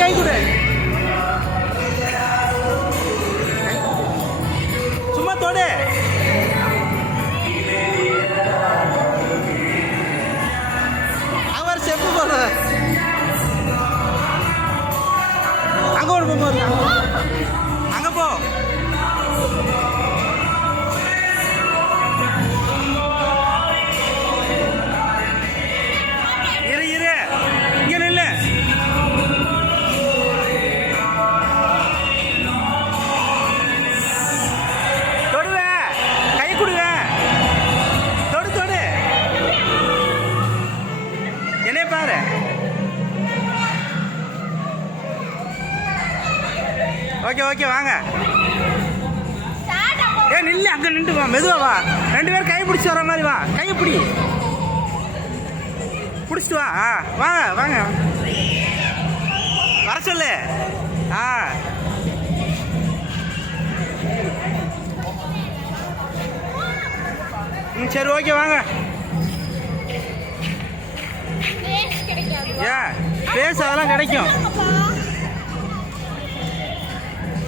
கை கொடு. சும்மா தொடு. அவர் செப்பு போடுற அங்க ஒரு பொம்மை இருக்கு. அங்க போ. இரு இரு இங்க நில்லு. தொடுவே, கை கொடுவே. தொடு தொடு. என்னைய பாரு. ஓகே ஓகே வாங்க. ஏ நில்லு, அங்க நின்று வா, மெதுவா வா. 2 பேரும் கை பிடிச்சி வர மாதிரி வா. கையை பிடி, பிடிச்சிட்டு வா. வாங்க வாங்க, வர சொல்லு. சரி ஓகே வாங்க. ஏன் பேச அதெல்லாம் கிடைக்கும்.